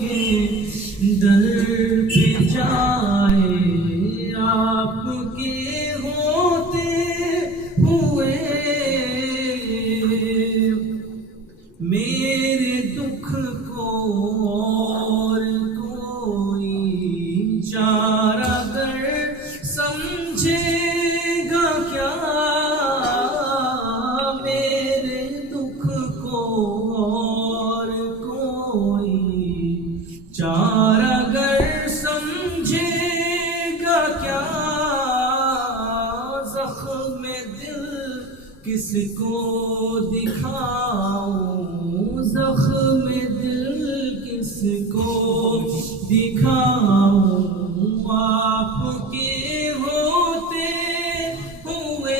کے در پہ جائے، آپ کے ہوتے ہوئے میرے دکھ کو اور کوئی چارہ گر سمجھے گا کیا، میرے دکھ کو اور کوئی چارہ گر سمجھے گا کیا، زخم دل کس کو دکھاؤں، زخم دل کس کو دکھاؤں، آپ کے ہوتے ہوئے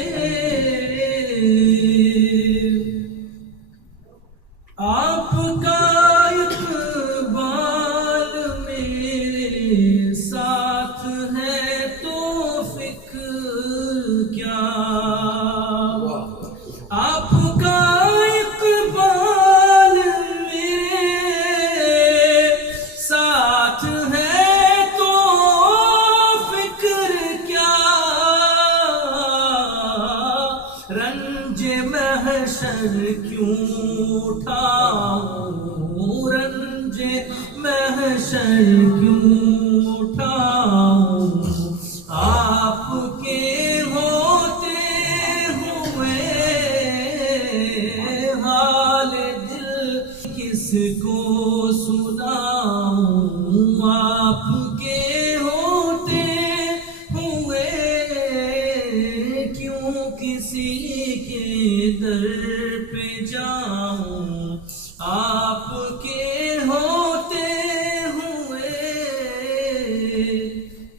آپ کا اقبال میرے ساتھ ہے تو فکر کیا، آپ کا اقبال میرے ساتھ ہے تو فکر کیا، رنج محشر کیوں اٹھاؤں، رنج محشر کیوں